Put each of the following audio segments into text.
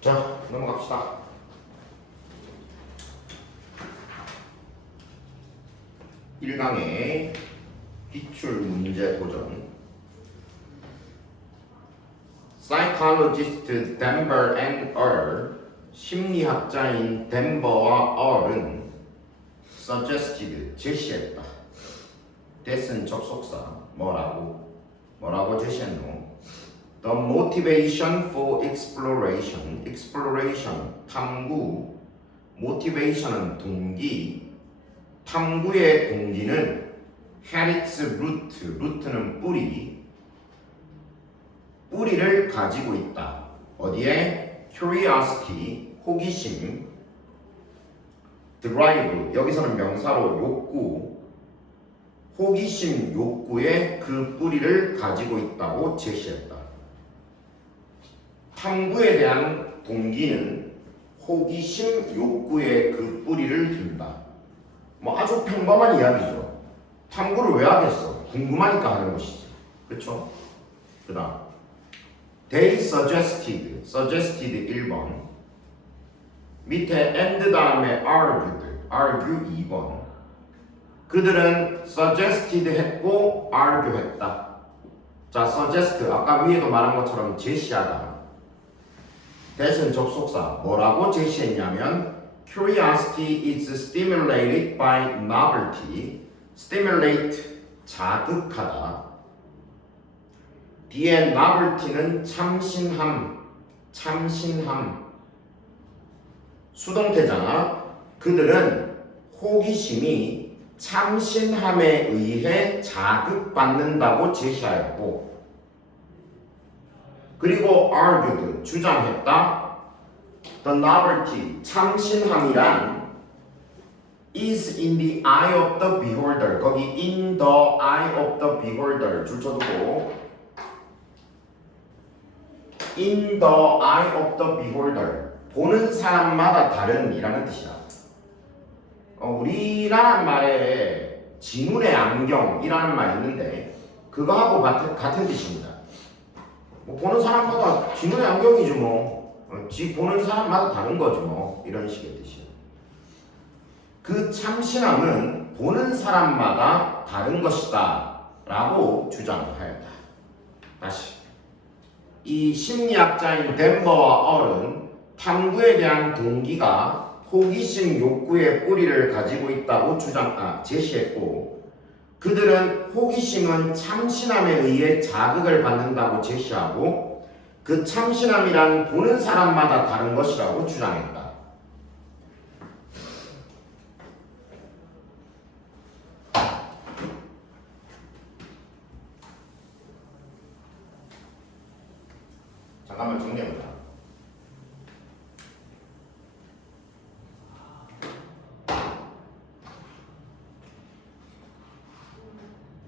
자, 넘어갑시다. 일강의 기출 문제 도전. Psychologist Denver and Earl, 심리학자인 덴버와 얼은 suggested, 제시했다. that은 접속사, 뭐라고 제시했노? The motivation for exploration, exploration, 탐구, motivation은 동기, 탐구의 동기는 had its root, root는 뿌리를 가지고 있다. 어디에? curiosity, 호기심, drive, 여기서는 명사로 욕구, 호기심, 욕구에 그 뿌리를 가지고 있다고 제시했다. 탐구에 대한 동기는 호기심, 욕구에 그 뿌리를 둔다. 뭐 아주 평범한 이야기죠. 탐구를 왜 하겠어? 궁금하니까 하는 것이지. 그렇죠? 그 다음 They suggested 1번 밑에 and 다음에 argue 2번 그들은 suggested 했고 argue 했다. 자, suggest 아까 위에도 말한 것처럼 제시하다. that은 접속사 뭐라고 제시했냐면 Curiosity is stimulated by novelty. Stimulate, 자극하다. 뒤에 novelty는 참신함. 수동태잖아. 그들은 호기심이 참신함에 의해 자극받는다고 제시하였고, 그리고 argued, 주장했다. The novelty, 참신함이란 is in the eye of the beholder. 거기 in the eye of the beholder 줄 쳐두고 in the eye of the beholder 보는 사람마다 다른이라는 뜻이다. 우리나라 말에 지문의 안경이라는 말이 있는데 그거하고 같은 뜻입니다. 뭐 보는 사람마다 지문의 안경이죠 뭐. 보는 사람마다 다른 거지 뭐. 이런 식의 뜻이에요. 그 참신함은 보는 사람마다 다른 것이다 라고 주장하였다. 다시 이 심리학자인 덴버와 얼은 탐구에 대한 동기가 호기심 욕구의 뿌리를 가지고 있다고 제시했고 그들은 호기심은 참신함에 의해 자극을 받는다고 제시하고 그 참신함이란 보는 사람마다 다른 것이라고 주장했다. 잠깐만 정리해보자.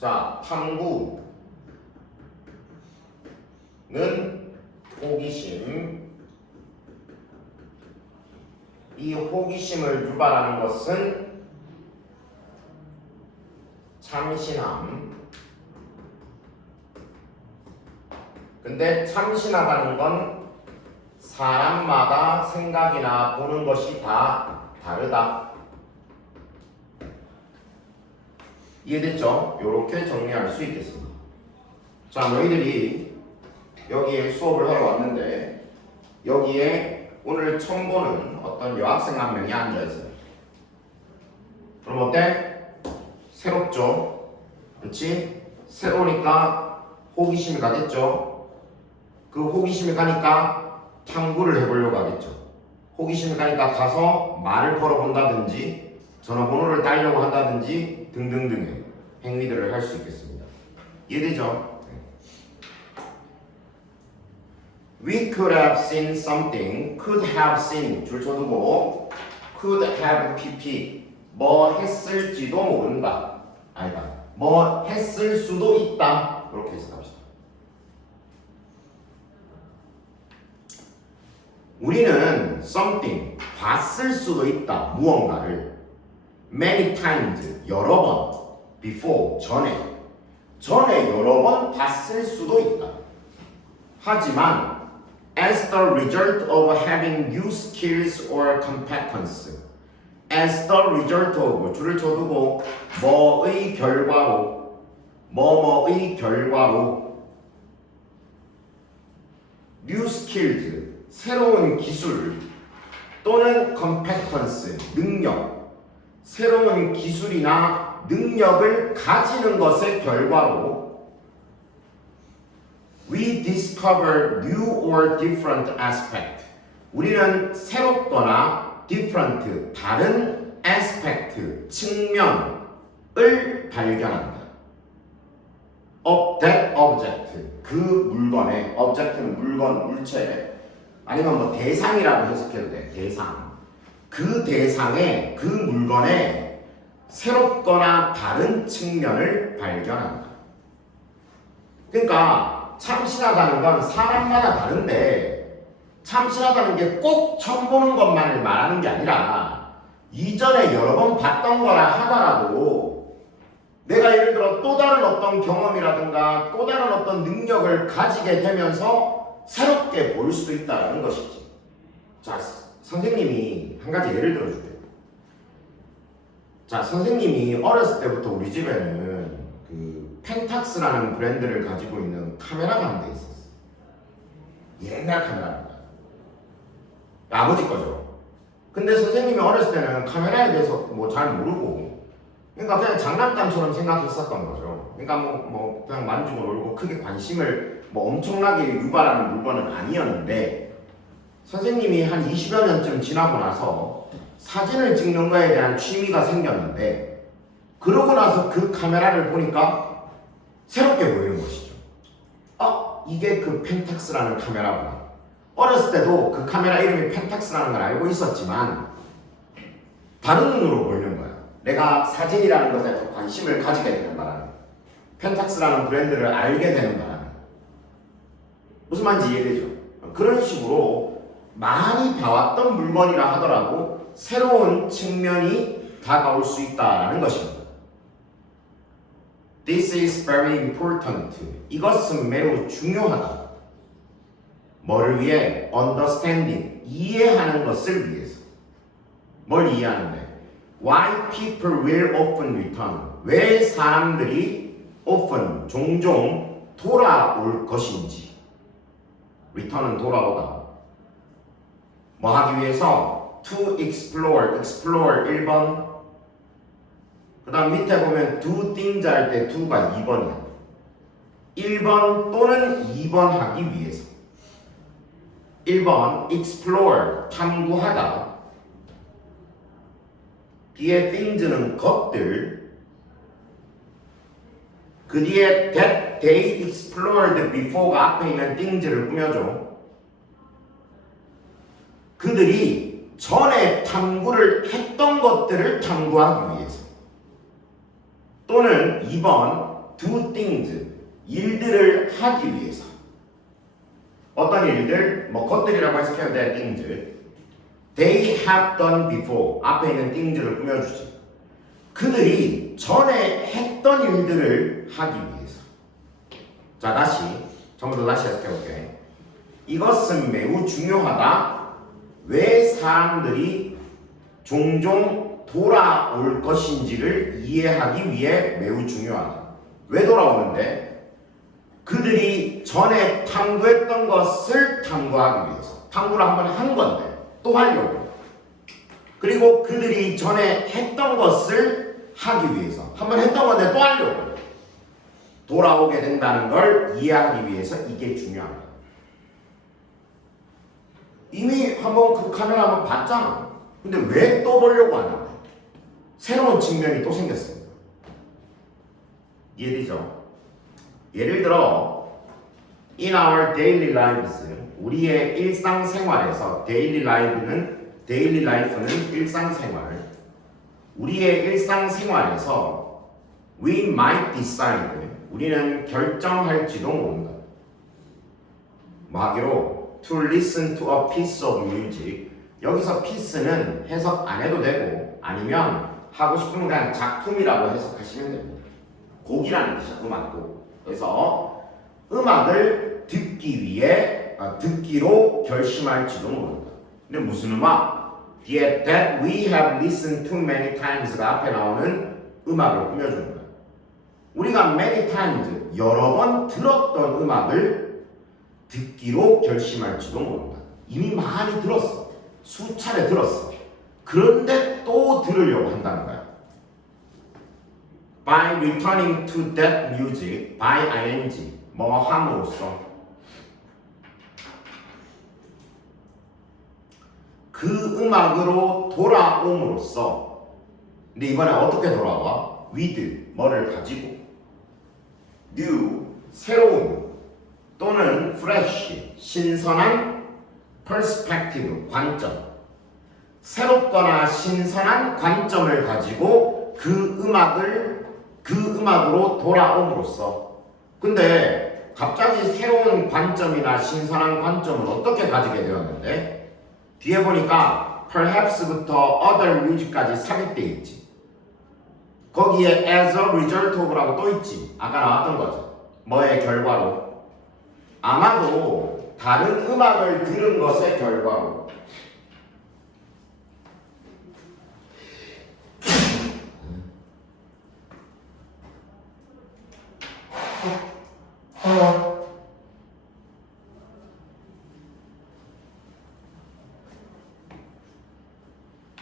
자, 탐구는 호기심. 이 호기심을 유발하는 것은 참신함. 근데 참신하다는 건 사람마다 생각이나 보는 것이 다 다르다. 이해됐죠? 이렇게 정리할 수 있겠습니다. 자, 너희들이 여기에 수업을 하러 왔는데 여기에 오늘 처음 보는 어떤 여학생 한 명이 앉아있어요. 그럼 어때? 새롭죠? 그렇지? 새로우니까 호기심이 가겠죠? 그 호기심이 가니까 탐구를 해보려고 하겠죠. 호기심이 가니까 가서 말을 걸어본다든지 전화번호를 따려고 한다든지 등등등의 행위들을 할 수 있겠습니다. 이해되죠? We could have seen something. could have seen 줄 쳐두고 could have pp 뭐 했을지도 모른다. 아니다. 뭐 했을 수도 있다. 이렇게 해석합시다. 우리는 something 봤을 수도 있다. 무언가를 many times 여러 번 before 전에 여러 번 봤을 수도 있다. 하지만 as the result of having new skills or competence. as the result of 줄을 쳐두고 뭐의 결과로 뭐뭐의 결과로 new skills 새로운 기술 또는 competence 능력 새로운 기술이나 능력을 가지는 것의 결과로 we discover new or different aspect 우리는 새롭거나 different 다른 aspect 측면을 발견한다. of that object 그 물건의 object는 물건 물체 아니면 뭐 대상이라고 해석해도 돼. 대상 그 대상의 그 물건의 새롭거나 다른 측면을 발견한다. 그러니까 참신하다는 건 사람마다 다른데 참신하다는 게 꼭 처음 보는 것만을 말하는 게 아니라 이전에 여러 번 봤던 거라 하더라도 내가 예를 들어 또 다른 어떤 경험이라든가 또 다른 어떤 능력을 가지게 되면서 새롭게 보일 수도 있다는 것이지. 자, 선생님이 한 가지 예를 들어줄게요. 자, 선생님이 어렸을 때부터 우리 집에는 그 펜탁스라는 브랜드를 가지고 있는 카메라가 한 대 있었어. 옛날 카메라입니다. 아버지 거죠. 근데 선생님이 어렸을 때는 카메라에 대해서 뭐 잘 모르고 그러니까 그냥 장난감처럼 생각했었던 거죠. 그러니까 뭐 그냥 만지고 놀고 크게 관심을 뭐 엄청나게 유발하는 물건은 아니었는데 선생님이 한 20여 년쯤 지나고 나서 사진을 찍는 거에 대한 취미가 생겼는데 그러고 나서 그 카메라를 보니까 새롭게 보이는 것이죠. 이게 그 펜탁스라는 카메라구나. 어렸을 때도 그 카메라 이름이 펜탁스라는 걸 알고 있었지만 다른 눈으로 보이는 거야. 내가 사진이라는 것에 더 관심을 가지게 되는 바람에 펜탁스라는 브랜드를 알게 되는 바람에 무슨 말인지 이해되죠? 그런 식으로 많이 봐왔던 물건이라 하더라도 새로운 측면이 다가올 수 있다는 것입니다. This is very important. 이것은 매우 중요하다. 뭐를 위해? Understanding. 이해하는 것을 위해서. 뭘 이해하는데? Why people will often return. 왜 사람들이 often, 종종 돌아올 것인지. return은 돌아오다. 뭐 하기 위해서? To explore. explore 1번. 그 다음 밑에 보면 do things 할 때 do가 2번이야. 1번 또는 2번 하기 위해서. 1번 explore 탐구하다. 뒤에 things는 것들. 그 뒤에 that they explored before가 앞에 있는 things를 꾸며줘. 그들이 전에 탐구를 했던 것들을 탐구하기 위해서. 또는 2번 do things 일들을 하기 위해서. 어떤 일들? 뭐 것들이라고 해석해도 돼. things. They have done before. 앞에 있는 things를 꾸며주지. 그들이 전에 했던 일들을 하기 위해서. 자, 다시 전부 다 다시 해석해볼게. 이것은 매우 중요하다. 왜 사람들이 종종 돌아올 것인지를 이해하기 위해 매우 중요하다. 왜 돌아오는데? 그들이 전에 탐구했던 것을 탐구하기 위해서. 탐구를 한번 한 건데 또 하려고. 그리고 그들이 전에 했던 것을 하기 위해서. 한번 했던 건데 또 하려고. 돌아오게 된다는 걸 이해하기 위해서 이게 중요합니다. 이미 한번 그 카메라 한번 봤잖아. 근데 왜 또 보려고 하냐? 새로운 측면이 또 생겼습니다. 이해되죠? 예를 들어 in our daily lives 우리의 일상생활에서 daily life는 일상생활 우리의 일상생활에서 we might decide 우리는 결정할지도 모른다. 뭐 하기로 to listen to a piece of music 여기서 piece는 해석 안 해도 되고 아니면 하고 싶으면 그냥 작품이라고 해석하시면 됩니다. 곡이라는 뜻이야. 음악곡. 그래서 음악을 듣기 위해 듣기로 결심할지도 모른다. 근데 무슨 음악? 뒤에 that we have listened to many times가 앞에 나오는 음악을 꾸며주는 거야. 우리가 many times 여러 번 들었던 음악을 듣기로 결심할지도 모른다. 이미 많이 들었어. 수차례 들었어. 그런데 또 들으려고 한다는 거야. By returning to that music, by ing, 뭐 함으로써 그 음악으로 돌아옴으로써. 근데 이번에 어떻게 돌아와? with, 뭐를 가지고 new, 새로운 또는 fresh, 신선한 perspective, 관점 새롭거나 신선한 관점을 가지고 그 음악으로 돌아옴으로써. 근데 갑자기 새로운 관점이나 신선한 관점은 어떻게 가지게 되었는데? 뒤에 보니까 perhaps부터 other music까지 삽입돼 있지. 거기에 as a result of라고 또 있지. 아까 나왔던 거죠. 뭐의 결과로? 아마도 다른 음악을 들은 것의 결과로.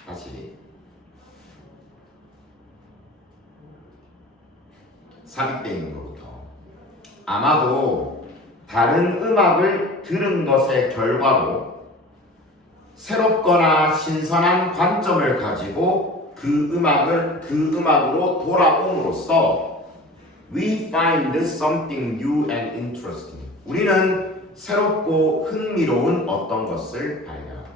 다시 삽입되어 있는 것부터 아마도 다른 음악을 들은 것의 결과로 새롭거나 신선한 관점을 가지고 그 음악으로 돌아옴으로써 we find something new and interesting. 우리는 새롭고 흥미로운 어떤 것을 발견합니다.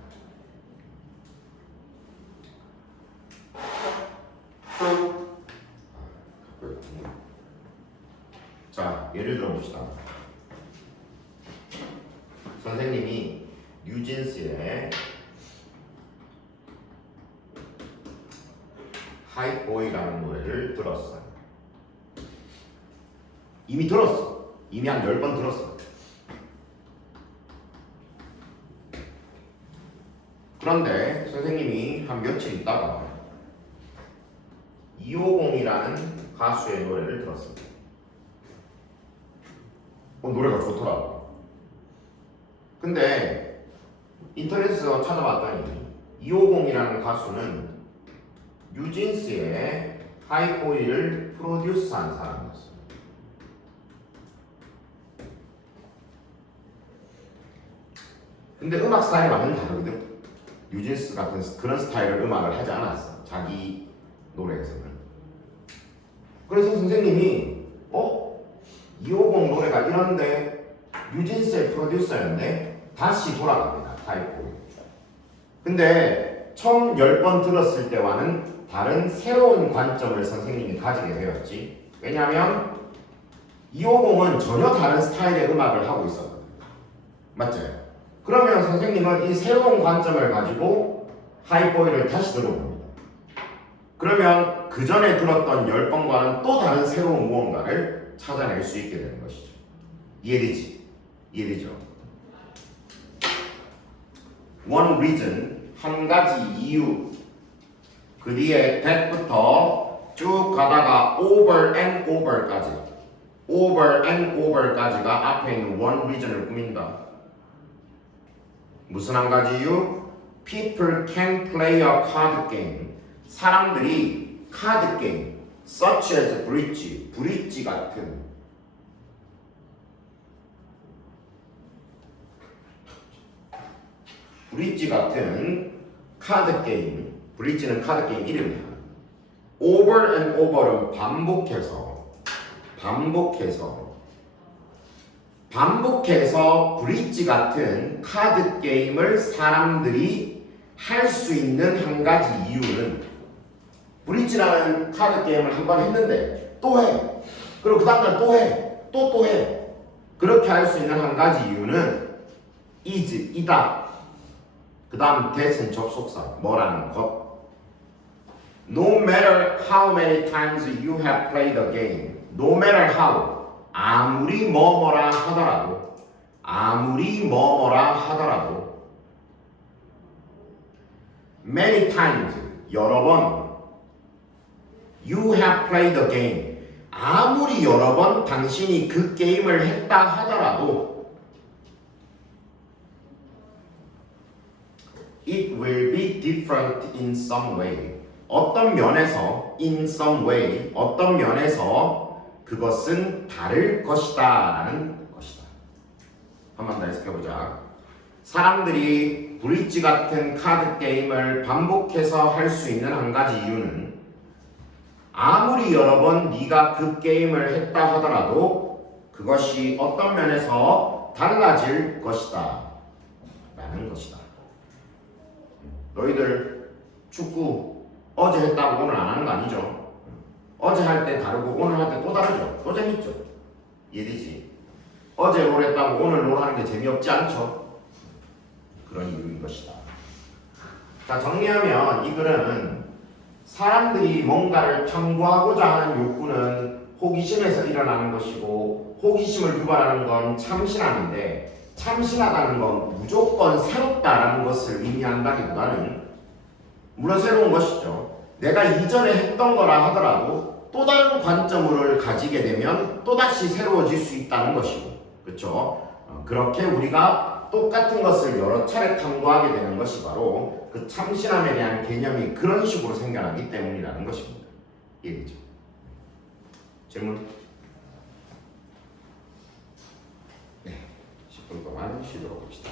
자, 예를 들어 봅시다. 선생님이 뉴진스의 하이보이라는 노래를 들었어요. 이미 들었어. 이미 한 10번 들었어. 그런데 선생님이 한 며칠 있다가 250이라는 가수의 노래를 들었습니다. 노래가 좋더라고. 근데 인터넷에서 찾아봤더니 250이라는 가수는 뉴진스의 하이보이를 프로듀스한 사람이었어요. 근데 음악 스타일이 완전 다르거든. 뉴진스 같은 그런 스타일의 음악을 하지 않았어. 자기 노래에서는. 그래서 선생님이 250 노래가 이런데 뉴진스의 프로듀서였네. 다시 돌아갑니다. 하이보이. 근데 처음 10번 들었을 때와는 다른 새로운 관점을 선생님이 가지게 되었지. 왜냐하면 250은 전혀 다른 스타일의 음악을 하고 있었거든요. 맞죠? 그러면 선생님은 이 새로운 관점을 가지고 하이보이를 다시 들어봅니다. 그러면 그 전에 들었던 10번과는 또 다른 새로운 무언가를 찾아낼 수 있게 되는 것이죠. 이해되지? 이해되죠? One reason, 한 가지 이유. 그 뒤에 that부터 쭉 가다가 over and over까지가 앞에 있는 one reason을 꾸민다. 무슨 한 가지 이유? People can play a card game. 사람들이 카드 게임, such as 브릿지 같은 카드 게임, 브릿지는 카드 게임 이름이야. Over and over은 반복해서 브릿지 같은 카드 게임을 사람들이 할 수 있는 한 가지 이유는 브릿지라는 카드 게임을 한 번 했는데 또 해. 그리고 그 다음날 또 해. 또 해. 그렇게 할 수 있는 한 가지 이유는 이다. 그 다음 that은 접속사. 뭐라는 것. No matter how many times you have played the game. No matter how. 아무리 뭐뭐라 하더라도 아무리 뭐뭐라 하더라도 many times 여러 번 you have played the game 아무리 여러 번 당신이 그 게임을 했다 하더라도 it will be different in some way 어떤 면에서 in some way 어떤 면에서 그것은 다를 것이다 라는 것이다. 한 번 더 해석해보자. 사람들이 브릿지 같은 카드 게임을 반복해서 할 수 있는 한 가지 이유는 아무리 여러 번 네가 그 게임을 했다 하더라도 그것이 어떤 면에서 달라질 것이다 라는 것이다. 너희들 축구 어제 했다고 오늘 안 하는 거 아니죠? 어제 할 때 다르고 오늘 할 때 또 다르죠? 또 재밌죠? 이해되지? 어제 롤 했다고 오늘 롤 하는 게 재미없지 않죠? 그런 이유인 것이다. 자, 정리하면 이 글은 사람들이 뭔가를 탐구하고자 하는 욕구는 호기심에서 일어나는 것이고 호기심을 유발하는 건 참신함인데 참신하다는 건 무조건 새롭다라는 것을 의미한다기보다는 물론 새로운 것이죠. 내가 이전에 했던 거라 하더라도 또 다른 관점을 가지게 되면 또다시 새로워질 수 있다는 것이고 그렇죠? 그렇게 우리가 똑같은 것을 여러 차례 탐구하게 되는 것이 바로 그 참신함에 대한 개념이 그런 식으로 생겨나기 때문이라는 것입니다. 이해되죠? 질문? 네, 10분 동안 쉬도록 합시다.